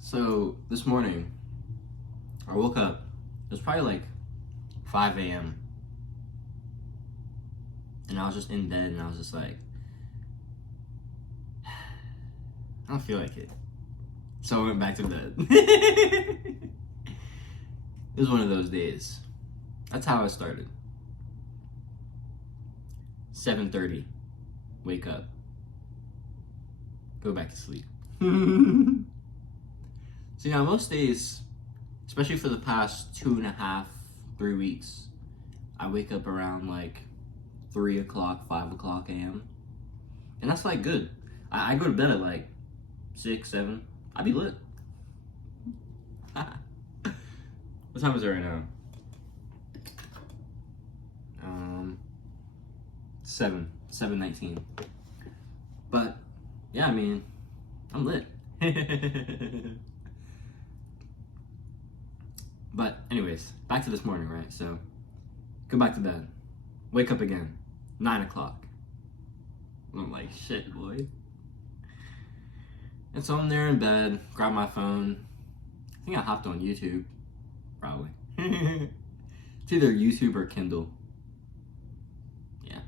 So this morning, I woke up. It was probably like 5 a.m. and I was just in bed, and I was just like, I don't feel like it. So I went back to bed. It was one of those days. That's how I started. 7:30, wake up, go back to sleep. See, now most days, especially for the past 2.5, 3 weeks, I wake up around like 3 o'clock, 5 o'clock a.m. And that's like good. I go to bed at like 6, 7. I'd be lit. What time is it right now? 7:19. But yeah, I mean, I'm lit. But anyways, back to this morning, right? So go back to bed, wake up again, 9 o'clock. I'm like, shit, boy. And so I'm there in bed, grab my phone. I think I hopped on YouTube, probably. It's either YouTube or Kindle. Yeah.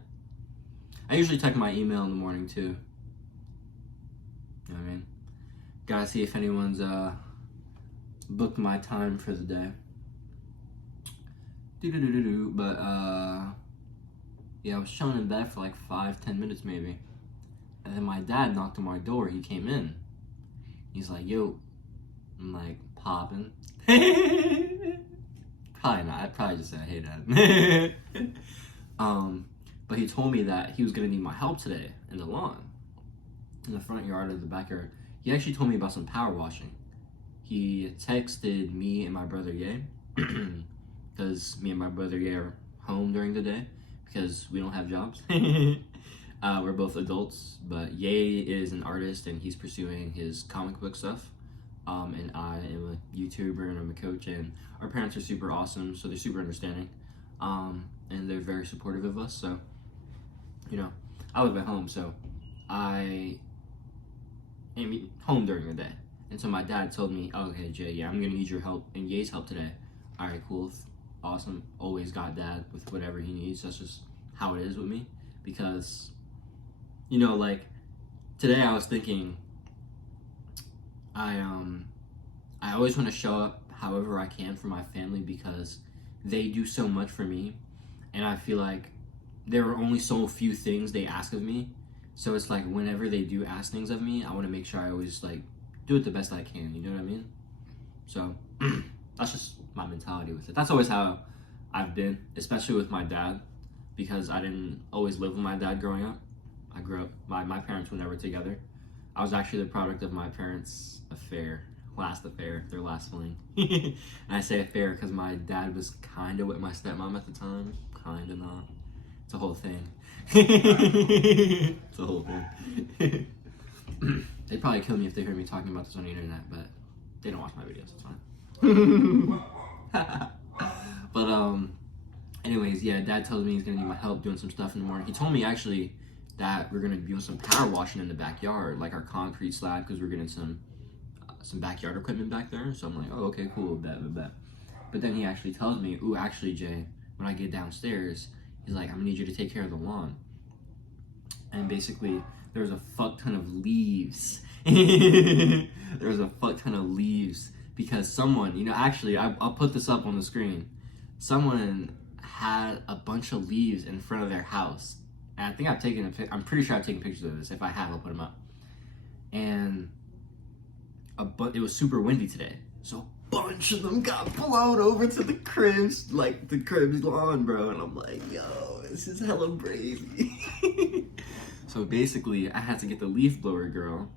I usually check my email in the morning too. You know what I mean? Gotta see if anyone's booked my time for the day. But yeah, I was chilling in bed for like 5-10 minutes maybe. And then my dad knocked on my door. He came in. He's like, yo. I'm like, popping. Probably not. I'd probably just say, hey, Dad. But he told me that he was going to need my help today in the lawn, in the front yard or the backyard. He actually told me about some power washing. He texted me and my brother Ye, because me and my brother Ye are home during the day because we don't have jobs. We're both adults, but Ye is an artist and he's pursuing his comic book stuff. And I am a YouTuber and I'm a coach, and our parents are super awesome, so they're super understanding. And they're very supportive of us, so, you know, I live at home, so I am home during the day. And so my dad told me, oh, okay, Jay, yeah, I'm gonna need your help and Ye's help today. All right, cool, awesome. Always got Dad with whatever he needs. That's just how it is with me, because, you know, like, today I was thinking, I always want to show up however I can for my family because they do so much for me, and I feel like there are only so few things they ask of me. So it's like whenever they do ask things of me, I want to make sure I always like do it the best I can. You know what I mean? So that's just my mentality with it. That's always how I've been, especially with my dad, because I didn't always live with my dad growing up. I grew up, my parents were never together. I was actually the product of my parents' affair, their last fling. And I say affair because my dad was kind of with my stepmom at the time, kind of not. It's a whole thing. It's a whole thing. They'd probably kill me if they heard me talking about this on the internet, but they don't watch my videos, it's fine. But anyways, yeah, Dad tells me he's gonna need my help doing some stuff in the morning. He told me actually that we're gonna be doing some power washing in the backyard, like our concrete slab, because we're getting some backyard equipment back there. So I'm like, oh, okay, cool, bet. But then he actually tells me, ooh, actually, Jay, when I get downstairs, he's like, I'm gonna need you to take care of the lawn. And basically, there's a fuck ton of leaves. There's a fuck ton of leaves because someone, you know, actually, I'll put this up on the screen. Someone had a bunch of leaves in front of their house. And I think I'm pretty sure I've taken pictures of this. If I have, I'll put them up. And it was super windy today. So a bunch of them got blown over to the cribs, like the crib's lawn, bro. And I'm like, yo, this is hella crazy. So basically, I had to get the leaf blower girl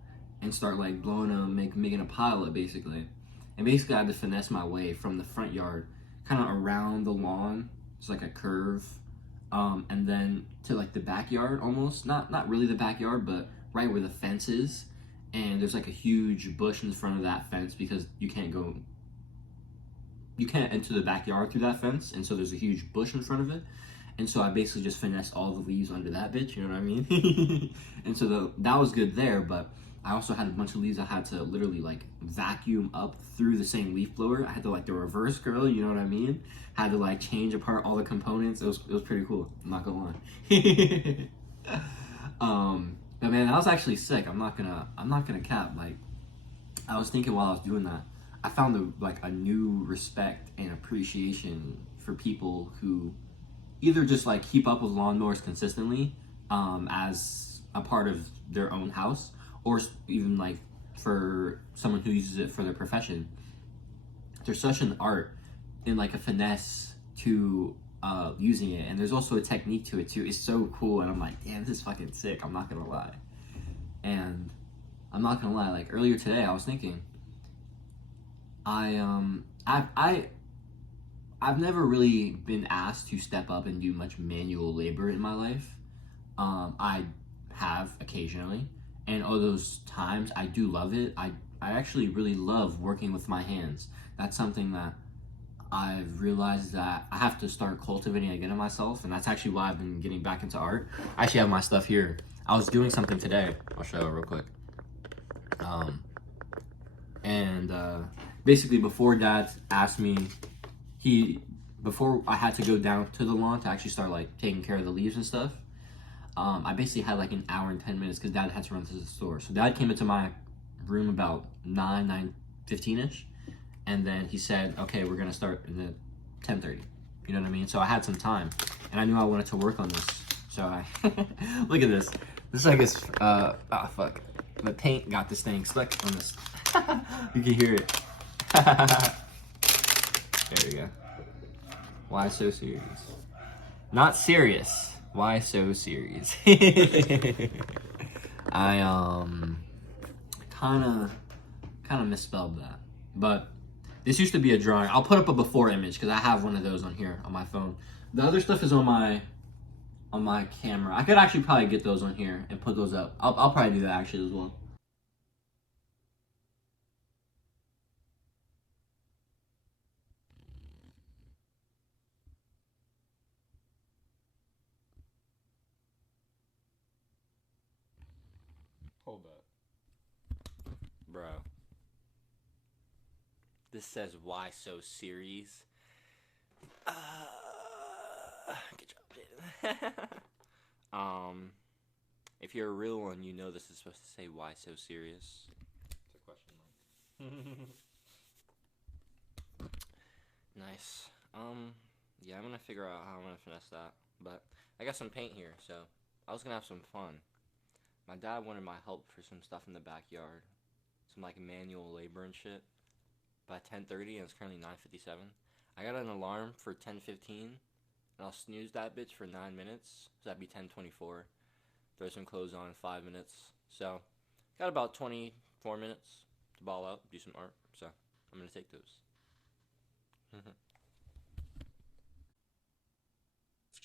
and start like blowing them, making a pile up basically. And basically, I had to finesse my way from the front yard, kind of around the lawn. It's like a curve. And then to like the backyard almost, not really the backyard, but right where the fence is. And there's like a huge bush in front of that fence because you can't enter the backyard through that fence. And so there's a huge bush in front of it. And so I basically just finessed all the leaves under that bitch, you know what I mean? And so that was good there, but I also had a bunch of leaves I had to literally like vacuum up through the same leaf blower. I had to like the reverse curl, you know what I mean? Had to like change apart all the components. It was pretty cool. I'm not gonna lie. But man, that was actually sick. I'm not gonna cap. Like I was thinking while I was doing that, I found a new respect and appreciation for people who either just like keep up with lawnmowers consistently, as a part of their own house, or even like for someone who uses it for their profession. There's such an art in like a finesse to using it, and there's also a technique to it too. It's so cool, and I'm like, damn, this is fucking sick. I'm not gonna lie. And I'm not gonna lie, like earlier today I was thinking, I've never really been asked to step up and do much manual labor in my life. I have occasionally, and all those times I do love it. I actually really love working with my hands. That's something that I've realized that I have to start cultivating again in myself, and that's actually why I've been getting back into art. I actually have my stuff here. I was doing something today. I'll show it real quick. And basically before Dad asked me, before I had to go down to the lawn to actually start like taking care of the leaves and stuff, I basically had like an hour and 10 minutes because Dad had to run to the store. So Dad came into my room about 9:15ish, and then he said, "Okay, we're gonna start in the 10:30." You know what I mean? So I had some time, and I knew I wanted to work on this. So I look at this. This I guess fuck. The paint got this thing stuck on this. You can hear it. There we go. Why so serious? Not serious. Why so serious? I kind of misspelled that. But this used to be a drawing. I'll put up a before image because I have one of those on here on my phone. The other stuff is on my camera. I could actually probably get those on here and put those up. I'll probably do that actually as well. Hold up. Bro. This says why so serious. Good job, Jaden. If you're a real one, you know this is supposed to say why so serious. It's a question mark. Nice. Yeah, I'm gonna figure out how I'm gonna finesse that. But I got some paint here, so I was gonna have some fun. My dad wanted my help for some stuff in the backyard. Some like manual labor and shit. By 10:30, and it's currently 9:57. I got an alarm for 10:15, and I'll snooze that bitch for 9 minutes. So that'd be 10:24. Throw some clothes on in 5 minutes. So got about 24 minutes to ball out, do some art. So I'm gonna take those.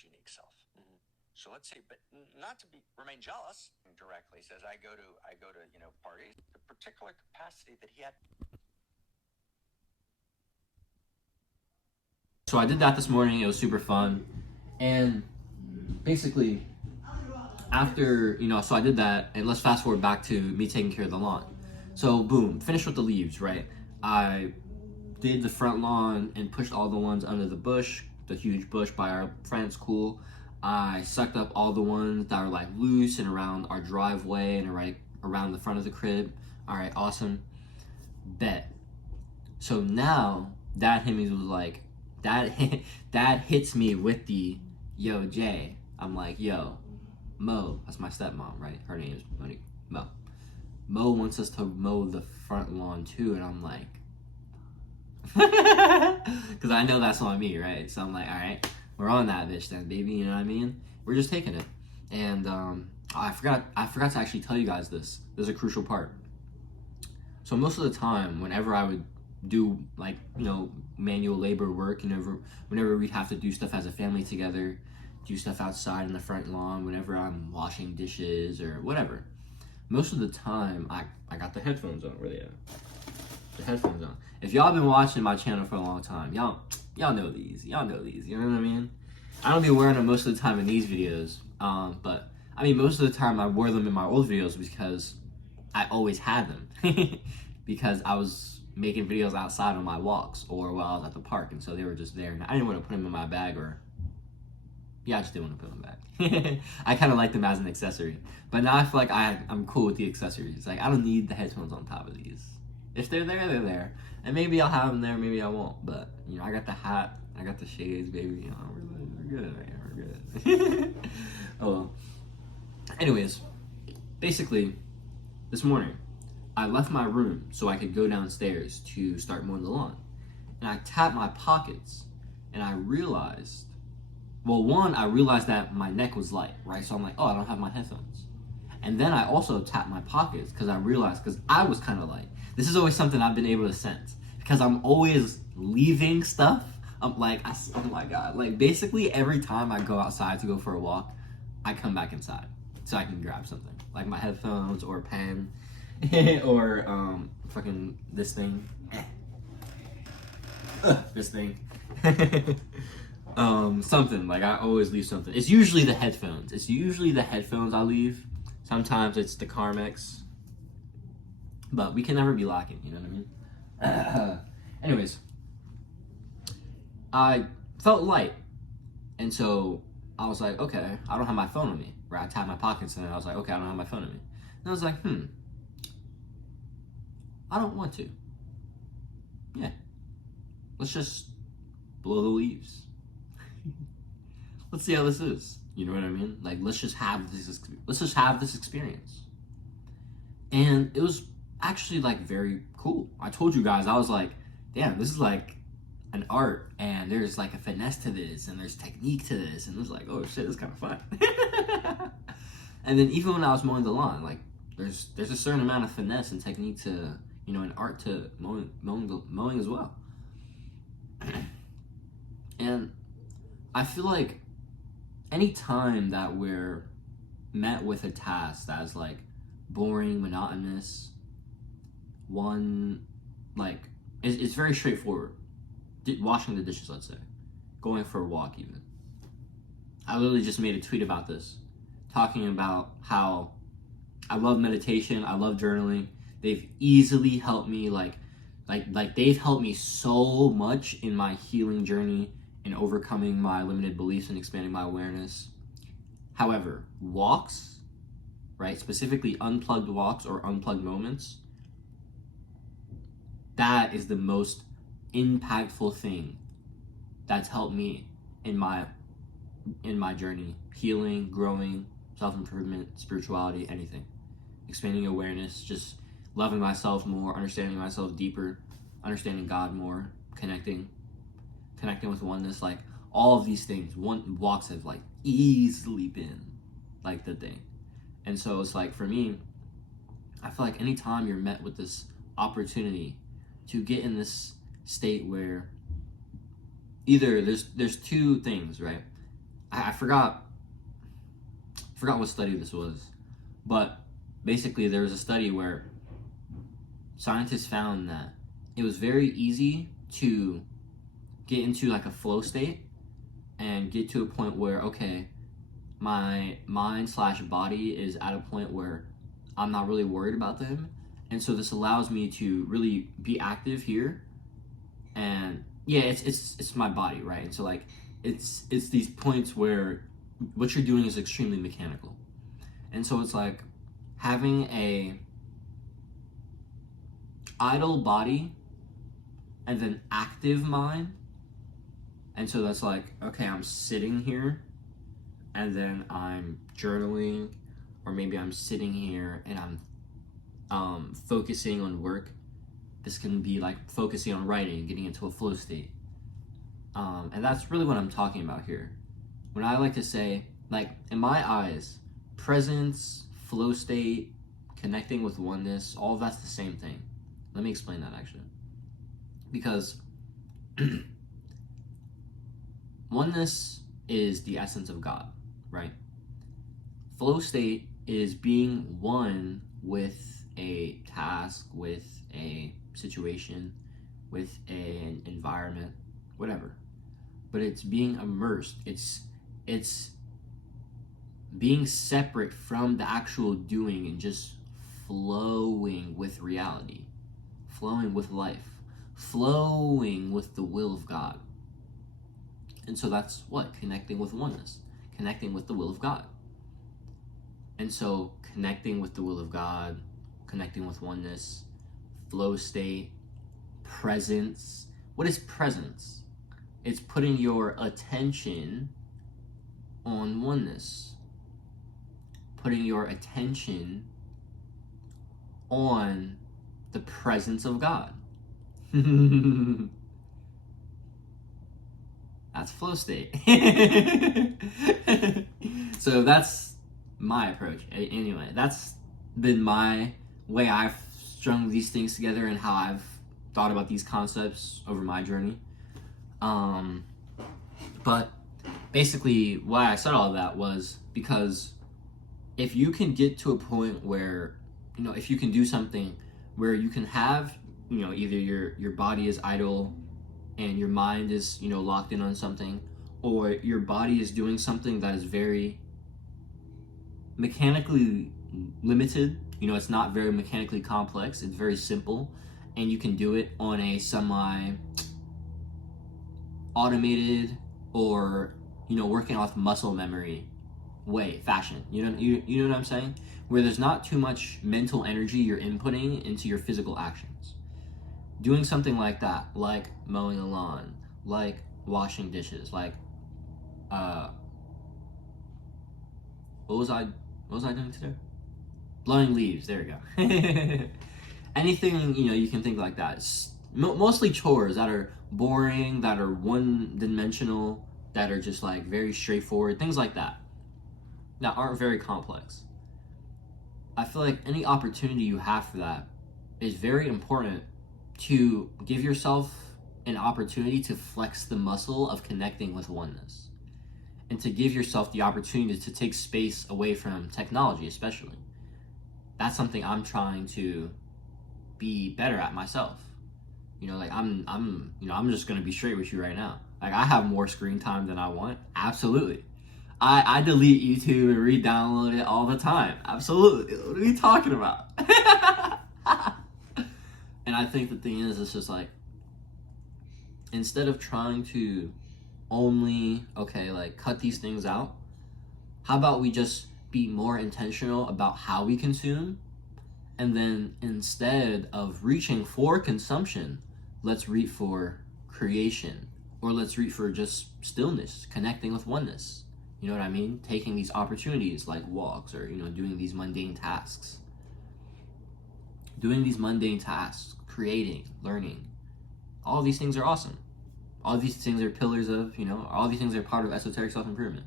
Unique self. Mm-hmm. So let's see, but not to remain jealous directly. Says I go to parties. The particular capacity that he had. So I did that this morning. It was super fun, and basically after so I did that, and let's fast forward back to me taking care of the lawn. So boom, finished with the leaves, right? I did the front lawn and pushed all the ones under the bush, the huge bush by our friends. Cool. I sucked up all the ones that were like loose and around our driveway and right around the front of the crib. All right, awesome. Bet. So now Dad hit me was like, Dad hits me with the, yo, Jay. I'm like, yo, Mo, that's my stepmom, right? Her name is Mo. Mo wants us to mow the front lawn too, and I'm like, because I know that's on me, right? So I'm like, all right, we're on that bitch then, baby. You know what I mean? We're just taking it. And I forgot to actually tell you guys this. This is a crucial part. So most of the time, whenever I would do like manual labor work, whenever we'd have to do stuff as a family together, do stuff outside in the front lawn, whenever I'm washing dishes or whatever, most of the time I got the headphones on. Where they at? The headphones on. If y'all been watching my channel for a long time, y'all know these. Y'all know these. You know what I mean? I don't be wearing them most of the time in these videos, but I mean most of the time I wore them in my old videos because I always had them because I was making videos outside on my walks or while I was at the park, and so they were just there. And I didn't want to put them in my bag, or I just didn't want to put them back. I kind of like them as an accessory, but now I feel like I'm cool with the accessories. Like I don't need the headphones on top of these. If they're there, they're there, and maybe I'll have them there, maybe I won't. But I got the hat, I got the shades, baby. We're good, man. We're good. Oh well. Anyways, basically, this morning I left my room so I could go downstairs to start mowing the lawn, and I tapped my pockets, and I realized. Well, one, I realized that my neck was light, right? So I'm like, oh, I don't have my headphones. And then I also tapped my pockets because I realized, because I was kind of light. This is always something I've been able to sense because I'm always leaving stuff. I'm like, oh my God. Like, basically, every time I go outside to go for a walk, I come back inside so I can grab something. Like my headphones or a pen or fucking this thing. This thing. Something. Like, I always leave something. It's usually the headphones. I leave. Sometimes it's the Carmex. But we can never be lacking, you know what I mean? Anyways, I felt light. And so I was like, okay, I don't have my phone on me. Right? I tapped my pockets and then I was like, okay, I don't have my phone on me. And I was like, I don't want to. Yeah. Let's just blow the leaves. Let's see how this is. You know what I mean? Like, let's just have this experience. And it was actually like very cool. I told you guys, I was like, damn, this is like an art, and there's like a finesse to this, and there's technique to this, and it was like, oh shit, it's kind of fun. And then even when I was mowing the lawn, like there's a certain amount of finesse and technique to, an art to mowing as well. And I feel like any time that we're met with a task that is like boring, monotonous, it's very straightforward. Washing the dishes, let's say, going for a walk, even. I literally just made a tweet about this, talking about how I love meditation, I love journaling. They've easily helped me, like they've helped me so much in my healing journey, in overcoming my limited beliefs and expanding my awareness. However, walks, right, specifically unplugged walks or unplugged moments, that is the most impactful thing that's helped me in my journey, healing, growing, self-improvement, spirituality, anything. Expanding awareness, just loving myself more, understanding myself deeper, understanding God more, connecting with oneness, like all of these things, walks have like easily been like the thing. And so it's like, for me, I feel like anytime you're met with this opportunity to get in this state where either there's two things, right? I forgot what study this was, but basically there was a study where scientists found that it was very easy to get into like a flow state and get to a point where, okay, my mind/body is at a point where I'm not really worried about them, and so this allows me to really be active here. And yeah, it's my body, right? And so like it's these points where what you're doing is extremely mechanical, and so it's like having a idle body and then active mind. And so that's like, okay, I'm sitting here and then I'm journaling, or maybe I'm sitting here and I'm focusing on work. This can be like focusing on writing, getting into a flow state. And that's really what I'm talking about here. When I like to say, like, in my eyes, presence, flow state, connecting with oneness, all of that's the same thing. Let me explain that, actually. Because oneness is the essence of God, right? Flow state is being one with a task, with a situation, with an environment, whatever. But it's being immersed. It's being separate from the actual doing and just flowing with reality, flowing with life, flowing with the will of God. And so that's what? Connecting with oneness, connecting with the will of God. And so connecting with the will of God, connecting with oneness, flow state, presence. What is presence? It's putting your attention on oneness, putting your attention on the presence of God. That's flow state. So that's my approach. Anyway, that's been my way I've strung these things together and how I've thought about these concepts over my journey. But basically why I said all of that was because if you can get to a point where, if you can do something where you can have, either your body is idle and your mind is, locked in on something, or your body is doing something that is very mechanically limited, it's not very mechanically complex, it's very simple, and you can do it on a semi-automated or, working off muscle memory fashion. You know what I'm saying? Where there's not too much mental energy you're inputting into your physical actions. Doing something like that, like mowing a lawn, like washing dishes, like what was I doing today? Blowing leaves. There we go. Anything you can think like that. Mostly chores that are boring, that are one-dimensional, that are just like very straightforward, things like that aren't very complex. I feel like any opportunity you have for that is very important, to give yourself an opportunity to flex the muscle of connecting with oneness, and to give yourself the opportunity to take space away from technology, especially. That's something I'm trying to be better at myself. I'm just gonna be straight with you right now. Like, I have more screen time than I want. Absolutely. I delete YouTube and re-download it all the time. Absolutely. What are you talking about? And I think the thing is, it's just like, instead of trying to only, cut these things out, how about we just be more intentional about how we consume? And then instead of reaching for consumption, let's reach for creation, or let's reach for just stillness, connecting with oneness. You know what I mean? Taking these opportunities like walks, or, doing these mundane tasks. Doing these mundane tasks, creating, learning. All of these things are awesome. All of these things are pillars of, all these things are part of esoteric self-improvement.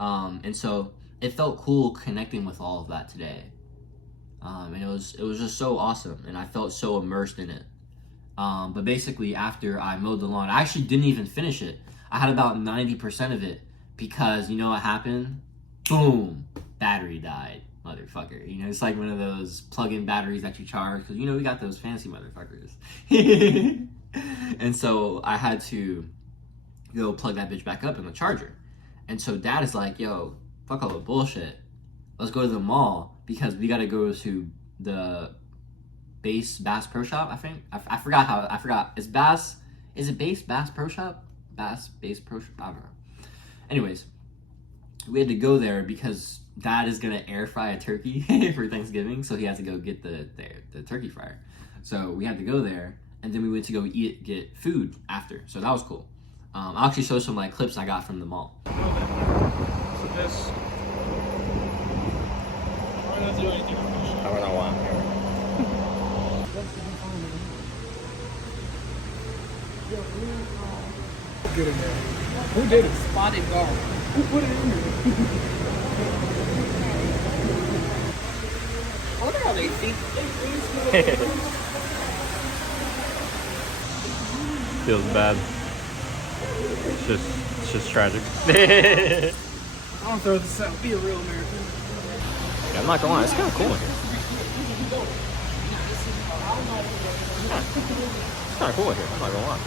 And so it felt cool connecting with all of that today. And it was just so awesome, and I felt so immersed in it. But basically, after I mowed the lawn, I actually didn't even finish it. I had about 90% of it, because you know what happened? Boom! Battery died, motherfucker. It's like one of those plug-in batteries that you charge, because we got those fancy motherfuckers. And so I had to go plug that bitch back up in the charger. And so Dad is like, yo, fuck all the bullshit. Let's go to the mall, because we gotta go to the Bass Pro Shop, I think. I forgot. Is it Bass Pro Shop? Bass Pro Shop? I don't know. Anyways, we had to go there because Dad is gonna air fry a turkey for Thanksgiving, so he has to go get the turkey fryer. So we had to go there, and then we went to go get food after. So that was cool. I'll actually show some clips I got from the mall. So this, I'm not doing anything. I don't know why. Get in there. Who did it? Spotted guard. Who put it in there? I wonder how they think. Feels bad. It's just tragic. I don't throw this out. Be a real American. Yeah, I'm not gonna lie, it's kind of cool in here. It's kind of cool in here. I'm not gonna lie.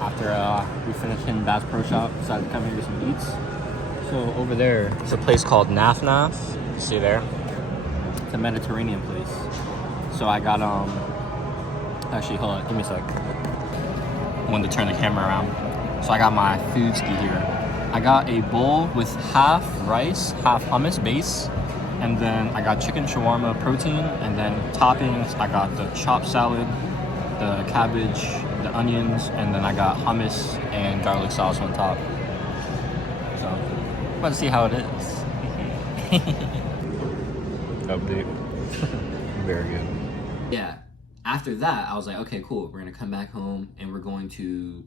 after we finished hitting Bass Pro Shop. Decided to come here to get some eats. So over there, it's a place called Naf Naf. See there? It's a Mediterranean place. So I got actually hold on, give me a sec. I wanted to turn the camera around. So I got my food ski here. I got a bowl with half rice, half hummus base, and then I got chicken shawarma protein, and then toppings, I got the chopped salad, the cabbage, the onions, and then I got hummus and garlic sauce on top. So, I'm about to see how it is. Update. Very good. Yeah, after that, I was like, okay, cool. We're gonna come back home and we're going to,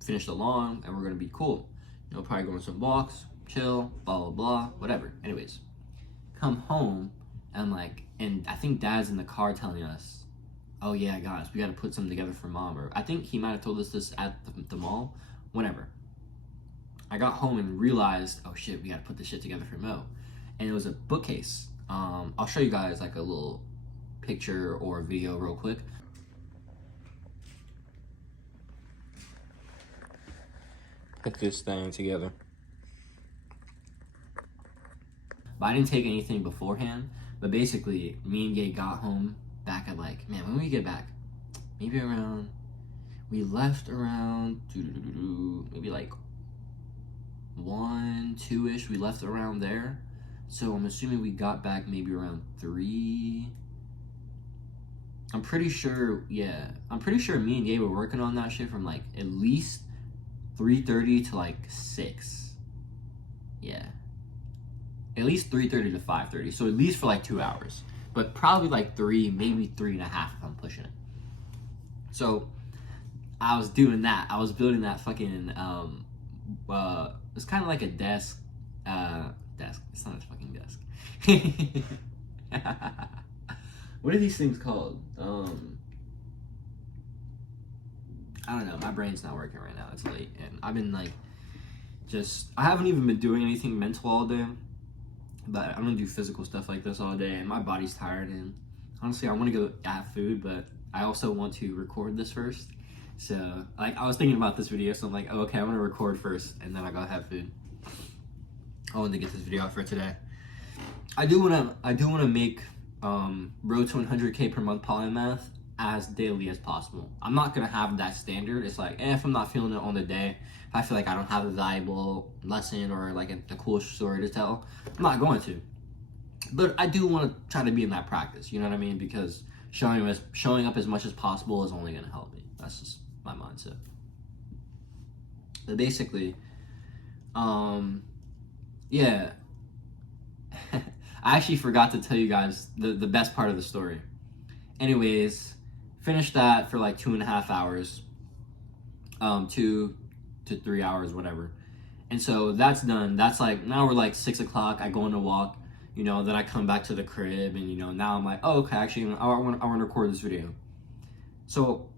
finish the lawn, and we're gonna be cool. You know, probably go on some walks, chill, blah, blah, blah, whatever. Anyways, come home, and I'm like, and I think Dad's in the car telling us, oh yeah, guys, we gotta put something together for Mom. Or I think he might have told us this at the mall, whatever. I got home and realized, oh shit, we gotta put this shit together for Mo. And it was a bookcase. I'll show you guys like a little picture or video real quick. Put this thing together. But I didn't take anything beforehand. But basically, me and Gay got home back at like, man, when did we get back? Maybe around, we left around, maybe like 1, 2-ish. We left around there. So I'm assuming we got back maybe around 3. I'm pretty sure, yeah. I'm pretty sure me and Gabe were working on that shit from like at least 3:30 to like 6. Yeah. At least 3:30 to 5:30. So at least for like 2 hours. But probably like 3, maybe 3.5 if I'm pushing it. So I was doing that. I was building that fucking it's kind of like a desk. Desk. It's not a fucking desk. What are these things called? I don't know. My brain's not working right now. It's late, and I've been like, I haven't even been doing anything mental all day. But I'm gonna do physical stuff like this all day, and my body's tired. And honestly, I want to go have food, but I also want to record this first. So, like, I was thinking about this video, so I'm like, oh, okay, I'm gonna record first, and then I gotta have food. I wanted to get this video out for today. I do wanna make road to 100K per month polymath as daily as possible. I'm not gonna have that standard. It's like, if I'm not feeling it on the day, if I feel like I don't have a valuable lesson or like a cool story to tell, I'm not going to. But I do want to try to be in that practice. You know what I mean? Because showing up as much as possible is only gonna help me. That's just my mindset. But basically, yeah. I actually forgot to tell you guys the best part of the story. Anyways, finished that for like 2.5 hours. 2 to 3 hours, whatever. And so that's done. That's like, now we're like 6 o'clock. I go on a walk, you know, then I come back to the crib, and, you know, now I'm like, oh, okay, actually, I want to record this video. So,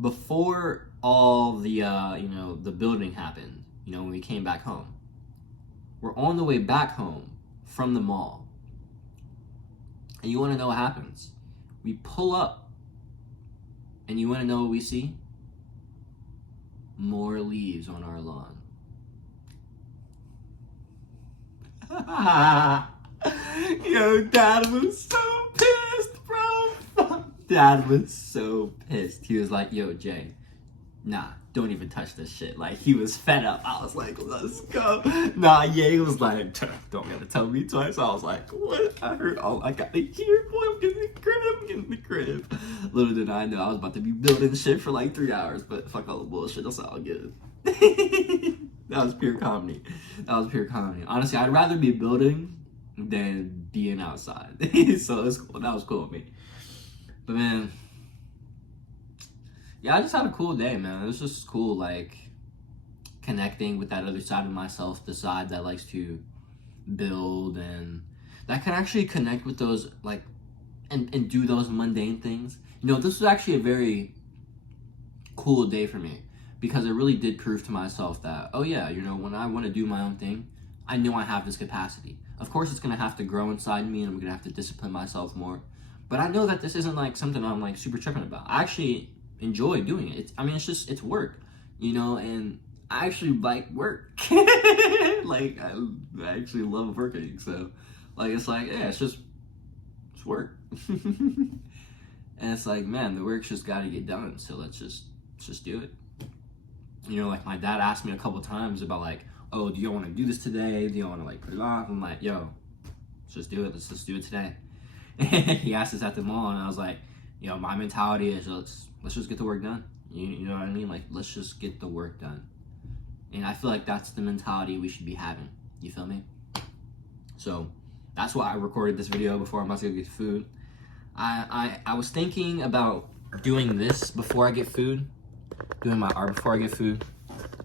before all the, you know, the building happened, you know, when we came back home, we're on the way back home from the mall. And you want to know what happens? We pull up, and you want to know what we see? More leaves on our lawn. Yo, Dad was so pissed, bro. Dad was so pissed. He was like, yo, Jay, nah, don't even touch this shit. Like, he was fed up. I was like, let's go. Nah, yeah, he was like, don't gotta tell me twice. I was like, what? I heard all I got to hear, boy, I'm getting the crib. Little did I know I was about to be building shit for like 3 hours, but fuck all the bullshit, that's all good. That was pure comedy. Honestly, I'd rather be building than being outside. So it was cool. That was cool with me. But man, yeah, I just had a cool day, man. It was just cool, like, connecting with that other side of myself, the side that likes to build and that can actually connect with those, like, and do those mundane things. You know, this was actually a very cool day for me because it really did prove to myself that, oh yeah, you know, when I want to do my own thing, I know I have this capacity. Of course, it's going to have to grow inside me, and I'm going to have to discipline myself more. But I know that this isn't like something I'm like super tripping about. I actually enjoy doing it. It's work, you know, and I actually like work. Like I actually love working. So like it's like yeah, it's work. And it's like man, the work's just got to get done. So let's just do it. You know, like my dad asked me a couple times about like, oh, do you want to do this today? Do you want to like put it off? I'm like, yo, let's just do it. Let's just do it today. He asked us at the mall, and I was like, you know, my mentality is let's just get the work done. You know what I mean? Like let's just get the work done. And I feel like that's the mentality we should be having. You feel me? So that's why I recorded this video before I'm about to go get food. I was thinking about doing this before I get food, doing my art before I get food.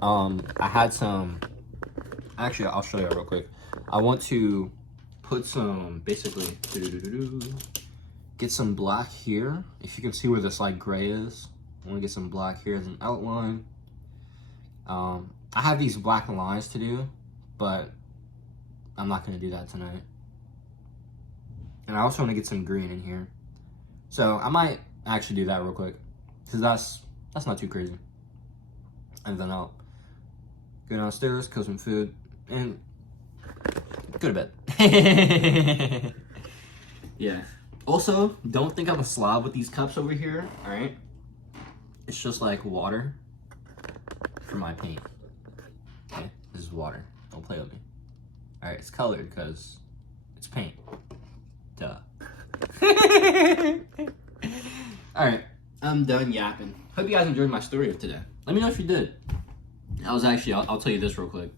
I had some. Actually, I'll show you real quick. I want to put some basically get some black here. If you can see where this like gray is, I want to get some black here as an outline. I have these black lines to do, but I'm not going to do that tonight. And I also want to get some green in here. So I might actually do that real quick, because that's not too crazy. And then I'll go downstairs, cook some food, and go to bed. Yeah. Also, don't think I'm a slob with these cups over here, alright? It's just like water for my paint. Okay? This is water. Don't play with me. Alright, it's colored because it's paint. Duh. Alright, I'm done yapping. Hope you guys enjoyed my story of today. Let me know if you did. I was actually, I'll tell you this real quick.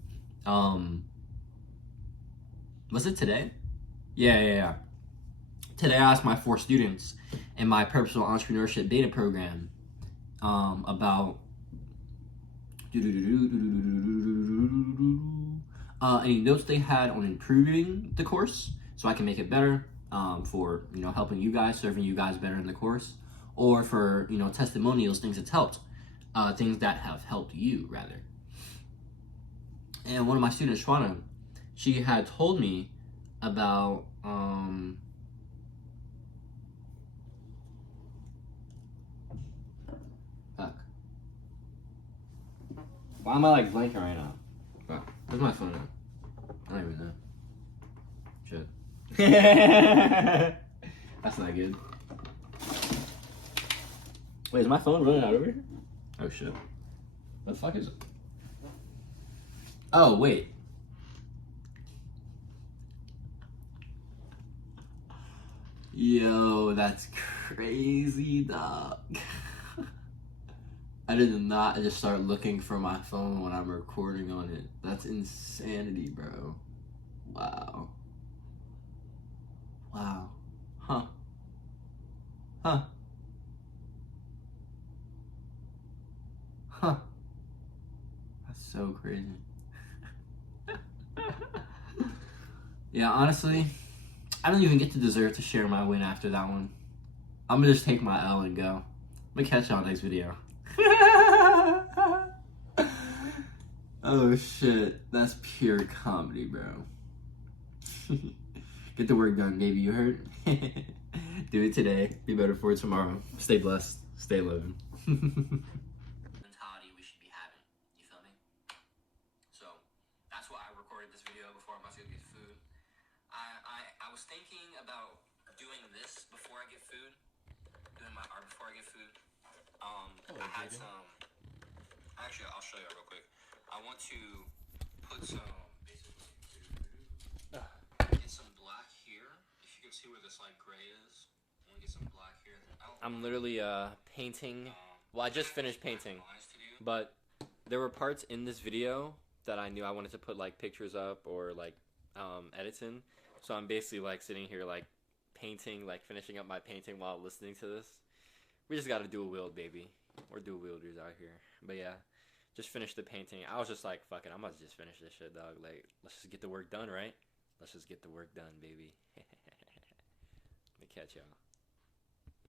Was it today? Yeah. Today I asked my 4 students in my personal entrepreneurship beta program about any notes they had on improving the course so I can make it better for, you know, helping you guys, serving you guys better in the course, or for, you know, testimonials, things that's helped, things that have helped you rather. And one of my students, Shwana, she had told me about fuck. Why am I like blanking right now? Fuck. Where's my phone at? I don't even know. Shit. That's not good. Wait, is my phone running out over here? Oh shit. What the fuck is it? Oh wait. Yo, that's crazy, dog. I did not just start looking for my phone when I'm recording on it. That's insanity, bro. Wow. Wow. Huh. Huh. Huh. That's so crazy. Yeah, honestly, I don't even get to deserve to share my win after that one. I'm gonna just take my L and go. I'm gonna catch y'all next video. Oh shit, that's pure comedy, bro. Get the work done, baby, you heard? Do it today, be better for it tomorrow. Stay blessed, stay living. Mentality we should be having, you feel me? So, that's why I recorded this video before I'm about to go get food. I was thinking about doing this before I get food, doing my art before I get food. I had some. Actually, I'll show you real quick. I want to put some, basically, get some black here. If you can see where this like gray is, I want to get some black here. I'm literally painting. Well, I just finished painting, but there were parts in this video that I knew I wanted to put like pictures up or like edits in. So I'm basically like sitting here like painting, like finishing up my painting while listening to this. We just gotta dual wield, baby. We're dual wielders out here. But yeah, just finished the painting. I was just like, fuck it, I'm about to just finish this shit, dog. Like, let's just get the work done, right? Let's just get the work done, baby. Let me catch y'all.